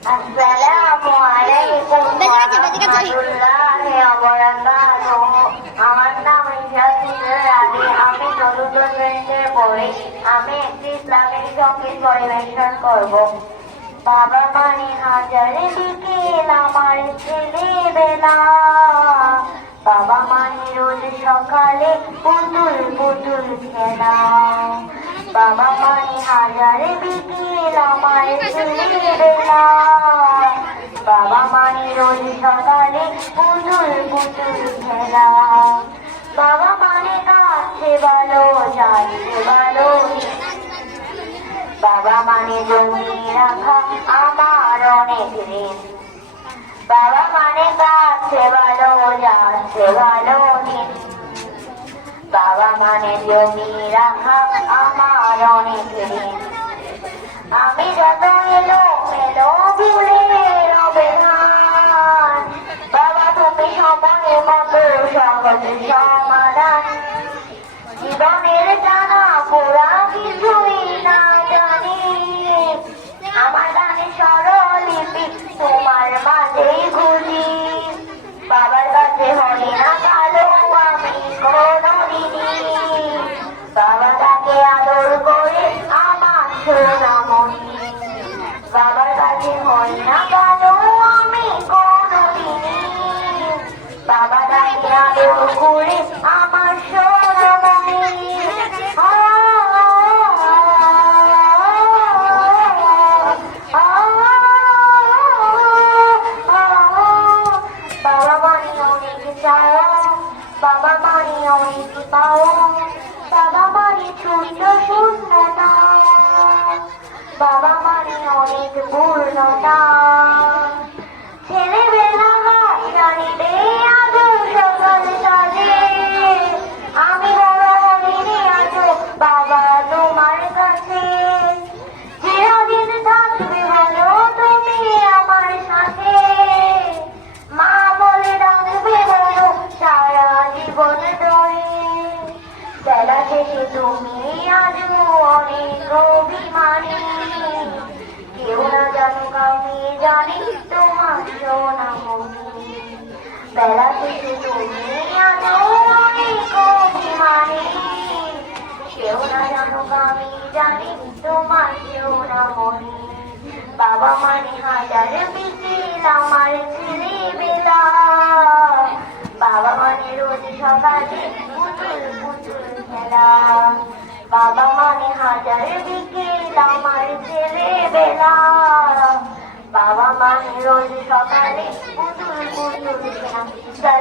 আসসালামু আলাইকুম ওয়া রাহমাতুল্লাহি ওয়া বারাকাতুহু। আমার নাম ইজাজুল আলী। আমি চতুর্থ শ্রেণীতে পড়ি। আমি একটি ইসলামিক সঙ্গীত পরিবেশন করব। বাবা মানে হাজারে বিকেল আমার ছেলেবেলা, বাবা মানে রোজ সকালে পুতুল পুতুল খেলা, বাবা মানে হাজারে বিকেল আমার ছেলেবেলা, বাবা মানে রোজ সকালে পুতুল পুতুল খেলা, বাবা মানে কাছে ভালো যাচ্ছে ভালো, বাবা মানে জমি রাখা আমার অনেক ঋণ, বাবা মানে কাছে ভালো যাচ্ছে ভালো দিন, বাবা মানে জমি রাখা আমার অনেক ঋণ। আমি যত এলো মেলো ভুলে রবে ধান, বাবা তুমি সময় মতো সহজ সমাধান, জীবনের জানা পুরা কিছুই না জানি, আমার গানে স্বরলিপি তোমার মাঝেই খুঁজি, বাবার কাছে হই না ভালো আমি কোনদিনই, বাবা তাকে আদর করে আমার সোনামণি, বাবার কাছে হই না ভালো আমি কোনদিনই, বাবা তাকে আদর করে আমার সোনামণি। বাবা মানে অনেক চাওয়া, বাবা মানে অনেক পাওয়া, বাবা মানে ছোট্ট শূন্যতা, বাবা মানে অনেক পূর্ণতা, ছেলেবেলা জানিতে আদর সকাল সাজে, আমি বড় হইনি আছো বাবা তোমার কাছে, চিরদিন থাকবে ভালো তুমি আমার সাথে, মা বলে ডাকবে বলো সারা জীবন ধরে, বেলা শেষে তুমি আজও অনেক অভিমানী, কেউ না জানুক আমি জানি তোমার সোনামণি, বেলা শেষে তুমি আজও অনেক অভিমানী, কেউ না জানুক আমি জানি তোমার সোনামণি, বাবা মানে হাজার বিকেল আমার ছেলেবেলা, বাবা মানে রোজ সকালে পুতুল পুতুল খেলা, বাবা মানে হাজার বিকেল আমার ছেলেবেলা, বাবা মানে রোজ সকালে পুতুল পুতুল খেলা।